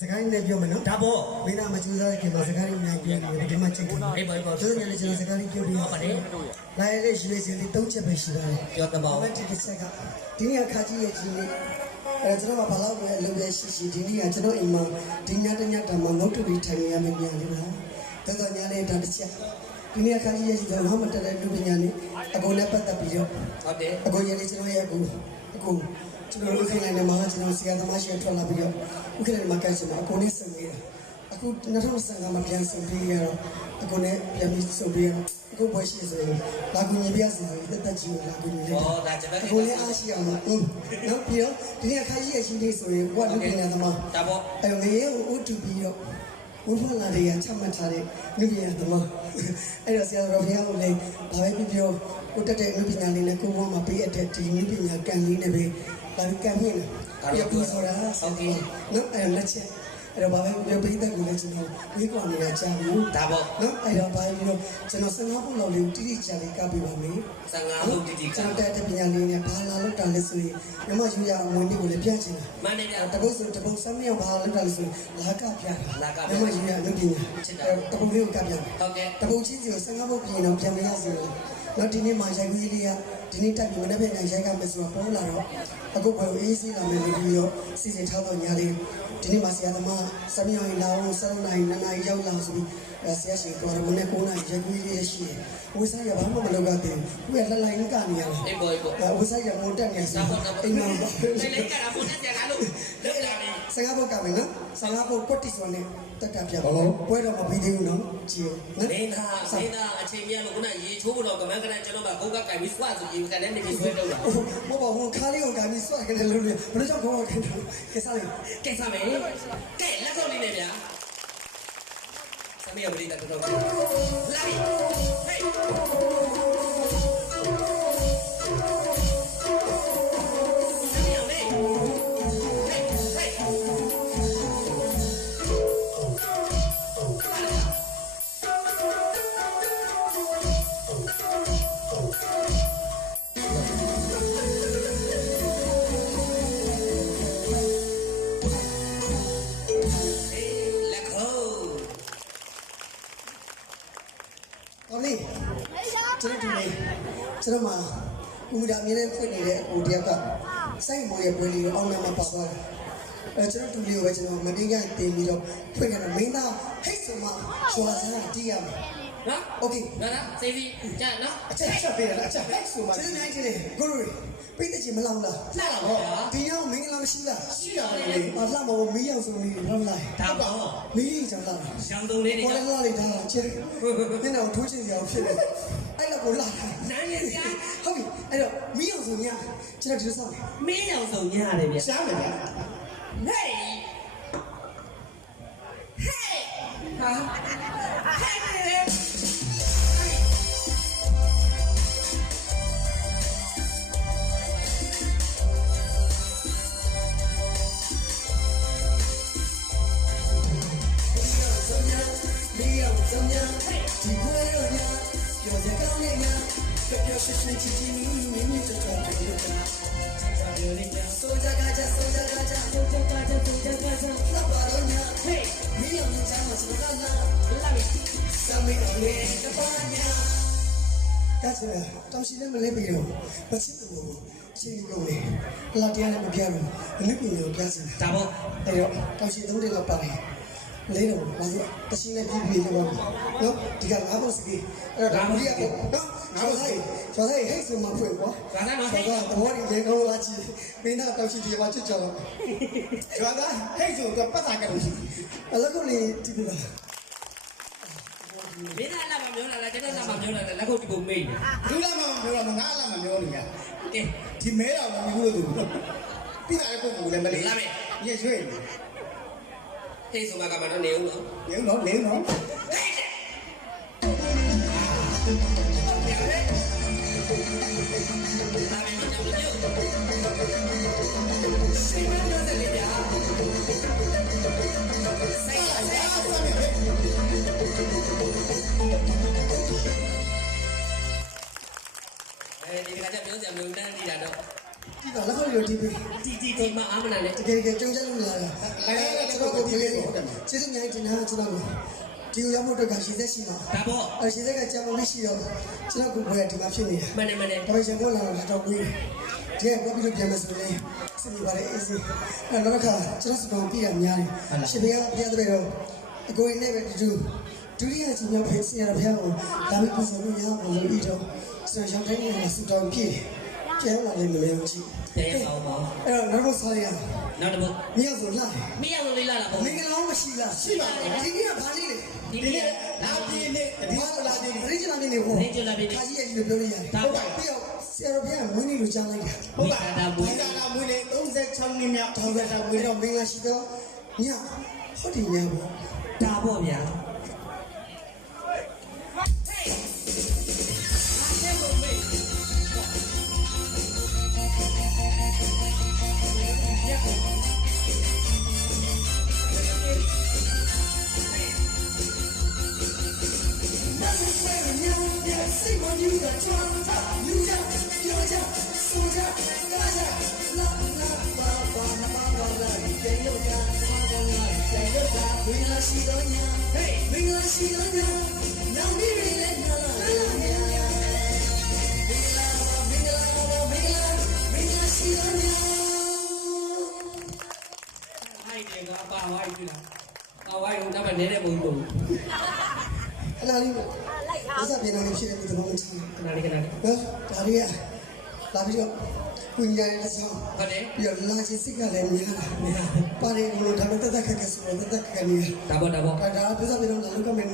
စကိုင်းနဲ့ပြောမယ်နော်ဒါပေါ့မင်းသားမကျူးစားတဲ့ခင်ဗျာစကိုင်းအများကြီးပြောနေတယ်ဒီမှာချိန်တယ်အေးပါသူတို့ညလည်းကျွန်တော်စကိုင်းပြောပြီးပါတယ်လာရတဲ့ရွှေစင်လေး၃ချက်ပဲရှိပါတယ်ပြောတမောင်းဒီတစ်ချက်ကဒီနေ့ခါကြီးရဲ့ကြီးလေးကျွန်တော်ကဘာလို့လဲလုပ်ရရှိဒီနေ့ကကျွန်တော်အိမ်မှာဒီညတညတမှာငုတ်တူပြီးထိုင်နေရမယ်ပြန်လို့လားတော်တော်များလေးဒါတစ်ချက်ဒီနေ့ခါကြီးရဲ့ကြီးတော့ဟောမတက်တဲ့လူပညာနဲ့အကုန်နဲ့ပတ်သက်ပြီးတော့ဟုတ်တယ်အကုန်ရဲ့ကျွန်တော်ရဲ့အကုန်ကျွန်တော်တို့ခိုင်နေမှာကျွန်တော်ဆရာသမားရှိထွက်လာပြီးတော့ဥက္ကဋ္ဌမှာကဲဆိုတော့အကုန်နဲ့စုံနေတာအခု2025မှာပြန်စုံပြီးရတော့အကုန်နဲ့ပြန်ပြီးစုံပြီးရတော့အခုဘွယ်ရှိဆိုရင်လာကူညီပြစီဆိုရင်တက်ကြီးကိုလာကူညီလိုက်တော့ဒါကျွန်တော်အကုန်နဲ့အားရှိအောင်နော်ပြီးတော့ဒီနေ့ခါကြီးရဲ့ရှိသေးဆိုရင်ဘုရားလူပညာသမားဒါပေါ့အဲ့ငရေကိုဥတူပြီးတော့ဝိဖလာတွေကချမှတ်ထားတဲ့လူပညာသမားအဲ့တော့ဆရာတော်ဘုရားကိုလည်းဘာပဲပြောကိုတက်တဲ့လူပညာလေးနဲ့ကိုဘုရားမှာပေးအပ်တဲ့ဒီလူပညာကံလေးနဲ့ပဲဒါကံမြင့်လာပြပူဆိုတာဟုတ်ကဲ့နော်အဲ့လက်ချက်အဲ့တော့ဘာပဲပြောပြတဲ့ကိုလည်းကျွန်တော်ဝေးကွာနေတာကြာပြီဒါပေါ့နော်အဲ့တော့ဘာလို့ကျွန်တော်15ခုလောက်လေးတိတိကျကျလေးကပ်ပြပါမယ်15ခုတိတိကျကျတက်တဲ့ပညာလေးနဲ့ဘာလာလောက်တာလဲဆိုရင်မြမယူရအမွေလေးကိုလည်းပြချင်တာမှန်တယ်ဗျာတပုတ်ဆိုတပုတ်7မြောက်ဘာလောက်တာလဲဆိုရင်လာကပြတာမြမယူရအလုပ်ပညာတပုတ်လေးကိုကပ်ပြတယ်ဟုတ်ကဲ့တပုတ်ချင်းစီကို15ပုတ်ပြင်တော့ပြန်မရစီဘူးနောက်ဒီနေ့မှရိုက်ပြီးလေးကဒီနေ့တက်ပြီးမနေ့ကရိုက်ကမယ်ဆိုတော့ပေါ်လာတော့အခုဘယ်လိုအေးစေးလာမယ်လို့ပြီးတော့စီစဉ်ထားတော့ညာလေးဒီနေ့မှဆရာသမား7ရောက်လာအောင်7နိုင်9နိုင်ရောက်လာဆိုပြီးဆရာရှင်တော်မနေ့9နိုင်ရိုက်ပြီးလေးရှိတယ်ဝိစားရဘာမှမလုပ်ရသေးဘူးသူကလှလိုက်ကနေရတယ်အေးပေါ်ဝိစားရမိုးတက်နေဆိုအိမ်မှာလိုက်ကတာမိုးတက်ကြလားလို့လောက်လာပြီဆရာဘုတ်ကမယ်နော်ဆရာဘုတ်ကွတ်တီဆိုနေတက်ကပြပါဘောပွဲတော့မပြီးသေးဘူးနော်ကြည့်နော်နေသားအချိန်မြတ်လို့ခုနရေချိုးလို့ကမန်းကနကျွန်တော်ကဂုတ်ကကင်ပြီးစွတ်ဆိုရေကနေနေပြီးဆွဲတော့တာမဟုတ်ပါဘူးခါလေးကိုကင်ပြီးစွတ်ကနေလို့ဘယ်လိုကြောင့်ဂုတ်ကင်တော့ကဲစားမယ်ကဲလက်တော့လေးနေဗျာသမီးအမလေးတက်တော့လာပြီဟေးကျွန်တော်မှာဦးဒါမြင်းနဲ့ဖွင့်နေတဲ့အကိုတယောက်ကစိုက်မိုးရဲ့ပွဲလေးကိုအောင်းနာမှာပါသွားတယ်ကျွန်တော်တူလေးကိုပဲကျွန်တော်မင်းကတင်ပြီးတော့ဖွင့်ကြတော့မင်းသားဟိတ်ဆိုမှချွာစားတာတီးရမယ်နော်โอเคနော်စေးစီကြာနော်အချက်ပေးရလားအချက်ဟိတ်ဆိုမှကျွန်တော်နိုင်ကြတယ်ကိုရိုပိတ်တဲ့ချင်းမလောင်လားလှတာပေါ့ဒီရောက်မင်းလာမရှိလားရှိရပါလေမလှမဘူးမီးရောက်ဆိုနေလောင်လာဒါပေါ့မီးကြောင်လာရှောင်းတုံးလေးတွေပေါ်လာလိုက်တာချစ်ဒီတော့ထိုးချင်စရာဖြစ်တယ်အဲ့တော့ကိုလာနန်းနေစရာဟုတ်ပြီအဲ့တော့မီးအောင်စုံညကျွန်တော်ဒီလိုဆောက်မီးအောင်စုံညရတယ်ဗျရှားမယ်ဗျဟေးဟာဟေးဒီဘွယ်ရောညာပြောစကားလေးညာပြောရှင်းရှင်းချီချီမင်းတို့တော်တယ်လို့ကစာပြောလေးညာဆိုကြကြလှပါတော့ညာဟေးမင်းတို့ချမ်းမစကားလာလာပြီစမေးလေးတပါညာဒါဆိုတော့ရှိလည်းမလေးပြီးတော့မချစ်ဘူးချင်းကုန်လေလာတရားလည်းမပြတော့အနည်းပြင်ကိုပြစင်ဒါပေါ့အဲ့တော့တောင်ရှိ3လောက်ပါတယ်လေးတော့ဘာလို့တရှိနဲ့ပြည်ပြည်လို့နော်ဒီကငါ့ဘုတ်စီအဲ့တော့ဒါမကြီးကနော်ငါ့ဘုတ်စီဆိုတော့ဟဲ့ဆိုမှဖွင့်ကွာဒါနဲ့တော့တော့ဘောရီရေကောင်းလာချီမင်းသားတောက်ရှိဒီမှာချစ်ကြတော့ဆိုတော့ဟဲ့ဆိုတော့ပတ်တာကတော့ရှိအလကုလေးတီးပါ မင်းကလာမပြောတာလားကျွန်တော်လာမပြောတာလားလက်ခုပ်ဒီပုံမေးနေ ဘူးလာမပြောတော့ငါလာမပြောနေရ ကဲ ဒီမဲတော်မပြီးဘူးလို့သူပြီးတာလည်းပုံကူလည်းမလေး လာမယ် ညရွှေ့ အေးဆိုမှကမှတော့နေဦးနော် နေနော်နေနော် လာမယ်မကြောက်လို့စိတ်မနှောတဲ့လေဗျာစိတ် အဲဒီကကြပြောကြမလို့တန်းနေတာတော့ ဒီကလက်ခေါ်ရတီးပြီး တီမအားမနာနဲ့ တကယ်ကြုံကြလို့လာတာကျွန်တော်ကိုဒီလေးကျေးဇူးများတင်တာကျွန်တော်ကိုဒီကိုရောက်ဖို့အတွက်ကရှင်းသက်ရှိမှာ ဒါပေါ့ ရှင်းသက်ကကြာမလို့ရှိတော့ကျွန်တော်ကိုဘယ်ဒီမှာဖြစ်နေတာ မနဲ့ ဒါပေမဲ့ကျွန်တော်လာတော့ပြီးဒီကပြီးတော့ပြန်မဆိုရင်စစ်ပြီးပါလေအေးစီနောက်တစ်ခါကျွန်တော်စကောင်ပြရများတယ်ရှင်ပြတဲ့တော့အကိုရင်းနဲ့ပဲတူဒုတိယချင်းရောက်ဖြစ်စီရဖျားကိုဒါပြီးပူဇော်လို့ရအောင်လို့ပြီးတော့ကျွန်တော်ရောက်တဲ့နေရာစတောင်းပြည့်ကျဲလာလိမ့်မယ်လို့ကြည့် တဲအောင်ပါ အဲ့တော့နောက်ဆက်ရ နောက်တစ်ပုတ် မြေဆိုလာ မင်းအောင်လေးလာတာပေါ့ မင်္ဂလာမရှိလားရှိပါဘူးဒီနေ့ကဘာလေးလဲ ဒီနေ့ လာပြင်းနေဒီလိုလာပြင်းနေ ရိချလာနေနေဟောခါကြီးရဲ့ကြီးပြောလို့ရတယ်ဟုတ်ပါပြီးတော့ဆရာတော်ဘုရားဝင်းနေလို့ကြားလိုက်တာ ဟုတ်ပါဒါဘူးဒါလာမွေးနေ36နှစ်မြောက် ထောင်ရတာဝင်းတော့မင်္ဂလာရှိတော့ညဟုတ်တယ်ညပေါ့ ဒါပေါ့ဗျာစိတ်ဝင်ယူတာချမ်းသာလူကြပြောကြဆိုကြကားကြလာလာပါပါနမတော်လာကျေလို့ကမာတော်လာကျေလို့ကမင်္ဂလာရှိတော့ညဟေးမင်္ဂလာရှိတော့ညနောင်ဒီရီလည်းနာလာလာနေမင်္ဂလာမင်္ဂလာမင်္ဂလာမင်္ဂလာရှိတော့ည အဲ့ဒီကပါဝိုင်းပြီလားပါဝိုင်းတော့မနေတဲ့ပုံပုံ အဲ့ဒါလေးဒီစားပြန်လာဖြစ်တဲ့ဒီတော့မချင် ခဏလေးခဏလေး နော်ဒါလေးကလာပြီးတော့ကုညာရဲ့ဆောင်း ဟုတ်တယ် ပြီးတော့လာချင်းစိတ်ကလည်းများလာပါတယ်လို့ဒါပေမဲ့တက်တက်ခက်ခက်ဆိုတော့တက်တက်ခက်ခက်နေ ဒါပေါ့ ဒါပြဿနာပြန်တော့လောကမယ်